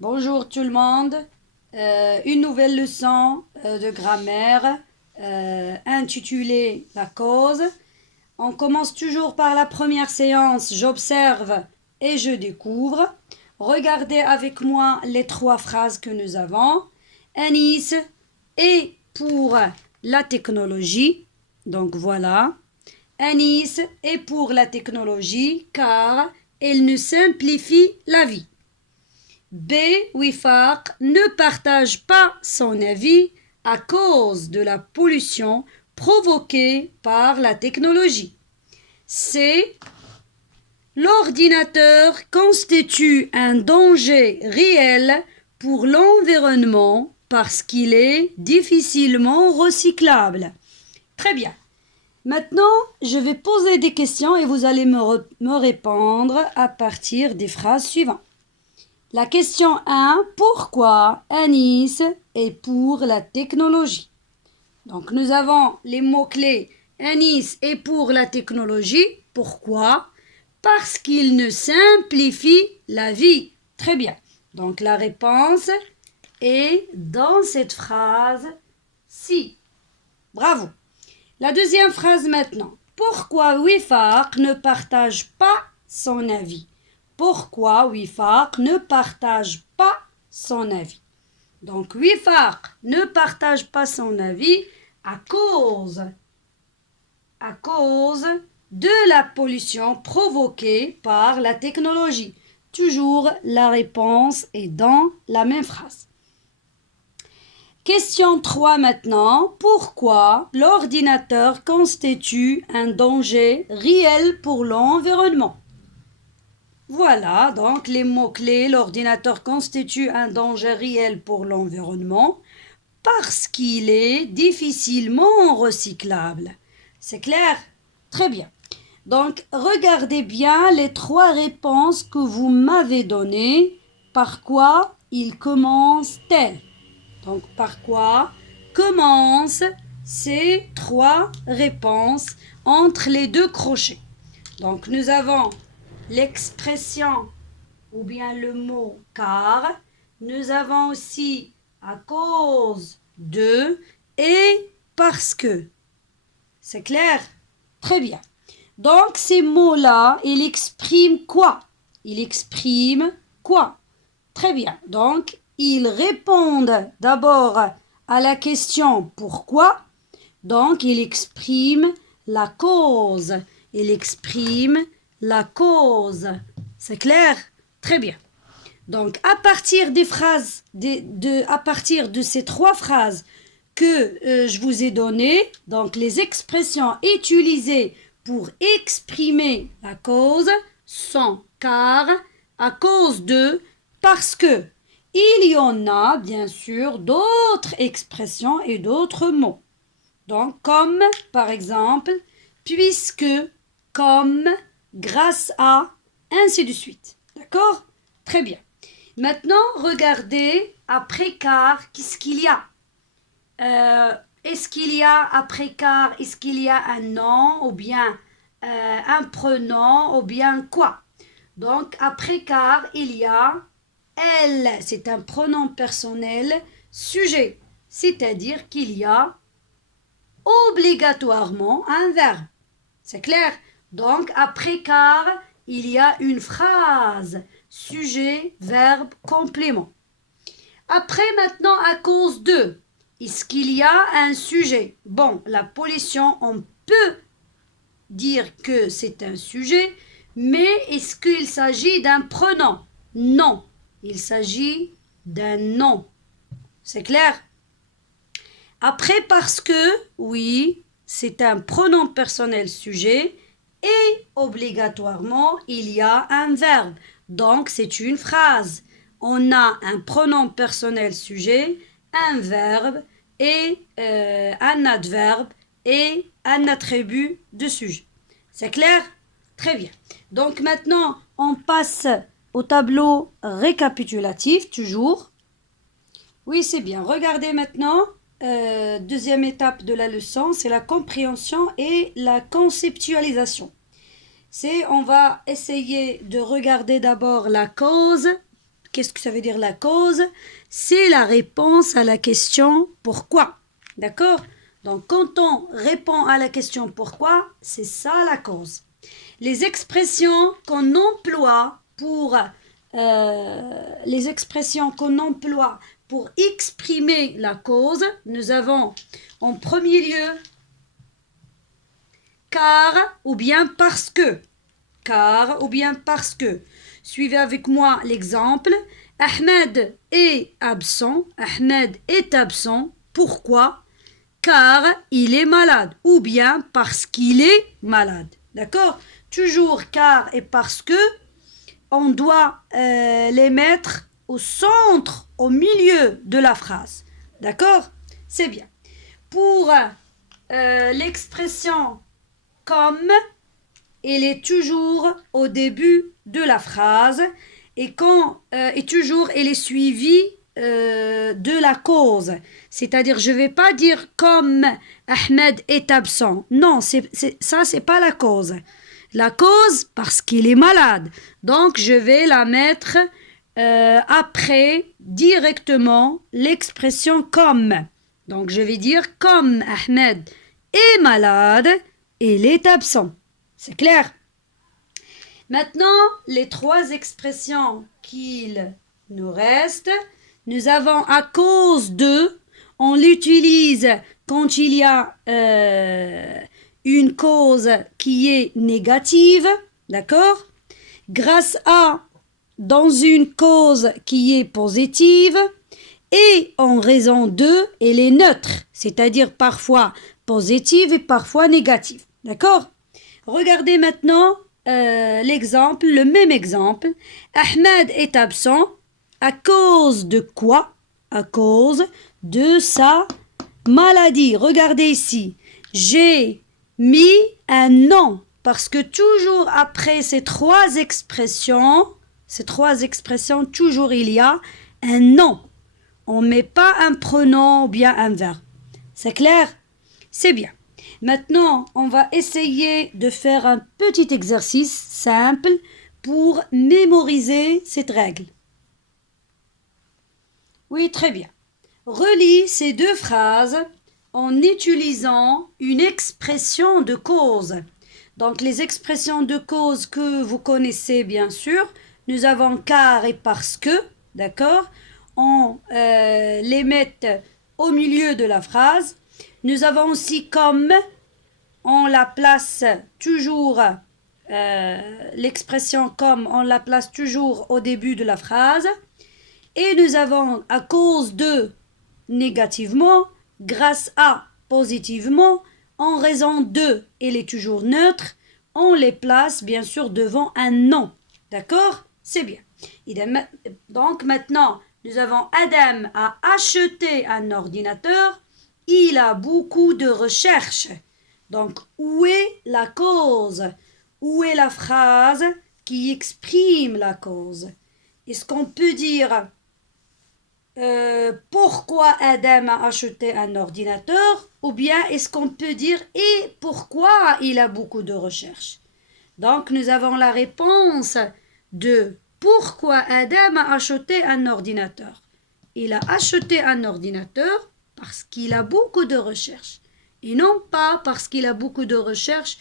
Bonjour tout le monde. Une nouvelle leçon de grammaire intitulée La cause. On commence toujours par la première séance. J'observe et je découvre. Regardez avec moi les trois phrases que nous avons. Anis est pour la technologie. Donc voilà. Anis est pour la technologie car elle nous simplifie la vie. B. Wifaq ne partage pas son avis à cause de la pollution provoquée par la technologie. C. L'ordinateur constitue un danger réel pour l'environnement parce qu'il est difficilement recyclable. Très bien. Maintenant, je vais poser des questions et vous allez me répondre à partir des phrases suivantes. La question 1, pourquoi Anis est pour la technologie? Donc nous avons les mots-clés Anis est pour la technologie. Pourquoi? Parce qu'il nous simplifie la vie. Très bien. Donc la réponse est dans cette phrase-ci. Bravo. La deuxième phrase maintenant. Pourquoi Wifaq ne partage pas son avis? Pourquoi Wifaq ne partage pas son avis? Donc Wifaq ne partage pas son avis à cause de la pollution provoquée par la technologie. Toujours la réponse est dans la même phrase. Question 3 maintenant. Pourquoi l'ordinateur constitue un danger réel pour l'environnement? Voilà, donc les mots-clés. L'ordinateur constitue un danger réel pour l'environnement parce qu'il est difficilement recyclable. C'est clair? Très bien. Donc, regardez bien les trois réponses que vous m'avez données. Par quoi ils commencent-elles? Donc, par quoi commencent ces trois réponses entre les deux crochets? Donc, nous avons l'expression ou bien le mot car. Nous avons aussi à cause de et parce que. C'est clair? Très bien. Donc, ces mots-là, ils expriment quoi? Ils expriment quoi? Très bien. Donc, ils répondent d'abord à la question pourquoi. Donc, ils expriment la cause. Ils expriment la cause. C'est clair? Très bien. Donc, à partir des phrases, à partir de ces trois phrases que je vous ai données, donc les expressions utilisées pour exprimer la cause sont car, à cause de, parce que. Il y en a, bien sûr, d'autres expressions et d'autres mots. Donc, comme, par exemple, puisque, comme, grâce à, ainsi de suite. D'accord? Très bien. Maintenant, regardez, après car, qu'est-ce qu'il y a? Est-ce qu'il y a, après car, est-ce qu'il y a un nom ou bien un prénom ou bien quoi? Donc, après car, il y a elle, c'est un pronom personnel sujet, c'est-à-dire qu'il y a obligatoirement un verbe. C'est clair? Donc, après car, il y a une phrase. Sujet, verbe, complément. Après, maintenant, à cause de. Est-ce qu'il y a un sujet? Bon, la pollution, on peut dire que c'est un sujet, mais est-ce qu'il s'agit d'un pronom? Non, il s'agit d'un nom. C'est clair? Après, parce que, oui, c'est un pronom personnel sujet et obligatoirement, il y a un verbe. Donc, c'est une phrase. On a un pronom personnel sujet, un verbe et un adverbe et un attribut de sujet. C'est clair? Très bien. Donc, maintenant, on passe au tableau récapitulatif, toujours. Oui, c'est bien. Regardez maintenant. Deuxième étape de la leçon, c'est la compréhension et la conceptualisation. On va essayer de regarder d'abord la cause Qu'est-ce que ça veut dire la cause? C'est la réponse à la question pourquoi. D'accord? Donc, quand on répond à la question pourquoi, c'est ça la cause. Les expressions qu'on emploie pour exprimer la cause, nous avons en premier lieu car ou bien parce que. Car ou bien parce que. Suivez avec moi l'exemple. Ahmed est absent. Ahmed est absent. Pourquoi? Car il est malade. Ou bien parce qu'il est malade. D'accord? Toujours car et parce que. On doit les mettre au centre, au milieu de la phrase. D'accord? C'est bien. Pour l'expression comme, elle est toujours au début de la phrase et toujours elle est suivie de la cause. C'est-à-dire, je ne vais pas dire comme Ahmed est absent. Non, ça, c'est pas la cause. La cause, parce qu'il est malade. Donc, je vais la mettre après directement l'expression comme. Donc, je vais dire comme Ahmed est malade, il est absent. C'est clair? Maintenant, les trois expressions qu'il nous reste, nous avons à cause de, on l'utilise quand il y a une cause qui est négative, d'accord? Grâce à, dans une cause qui est positive, et en raison de, elle est neutre, c'est-à-dire parfois positive et parfois négative, d'accord? Regardez maintenant l'exemple, le même exemple. Ahmed est absent à cause de quoi? À cause de sa maladie. Regardez ici. J'ai mis un nom parce que toujours après ces trois expressions, toujours il y a un nom. On ne met pas un pronom ou bien un verbe. C'est clair? C'est bien. Maintenant, on va essayer de faire un petit exercice simple pour mémoriser cette règle. Oui, très bien. Relis ces deux phrases en utilisant une expression de cause. Donc, les expressions de cause que vous connaissez bien sûr, nous avons car et parce que, d'accord? On les met au milieu de la phrase. Nous avons aussi comme, on la place toujours, l'expression comme, on la place toujours au début de la phrase. Et nous avons à cause de négativement, grâce à positivement, en raison de, elle est toujours neutre, on les place bien sûr devant un nom. D'accord? C'est bien. Donc maintenant, nous avons Adam a acheté un ordinateur. Il a beaucoup de recherches. Donc, où est la cause? Où est la phrase qui exprime la cause? Est-ce qu'on peut dire pourquoi Adam a acheté un ordinateur? Ou bien est-ce qu'on peut dire et pourquoi il a beaucoup de recherches? Donc, nous avons la réponse de pourquoi Adam a acheté un ordinateur. Il a acheté un ordinateur parce qu'il a beaucoup de recherches. Et non pas parce qu'il a beaucoup de recherches.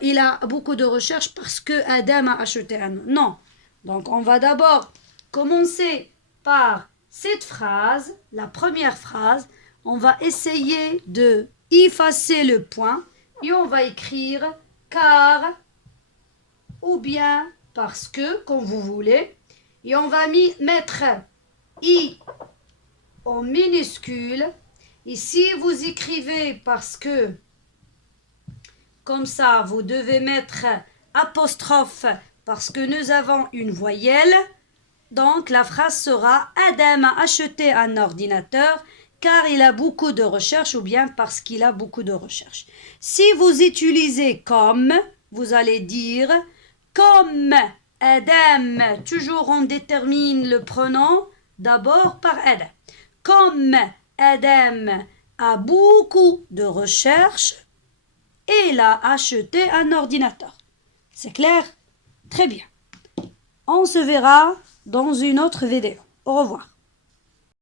Il a beaucoup de recherches parce que Adam a acheté un... Non. Donc, on va d'abord commencer par cette phrase, la première phrase. On va essayer de effacer le point et on va écrire car ou bien parce que, comme vous voulez. Et on va mettre i en minuscule. Et si vous écrivez parce que, comme ça, vous devez mettre apostrophe parce que nous avons une voyelle. Donc, la phrase sera Adam a acheté un ordinateur car il a beaucoup de recherches ou bien parce qu'il a beaucoup de recherches. Si vous utilisez comme, vous allez dire comme Adam. Toujours on détermine le pronom d'abord par Adam. Comme Adam a beaucoup de recherches, il a acheté un ordinateur. C'est clair? Très bien. On se verra dans une autre vidéo. Au revoir.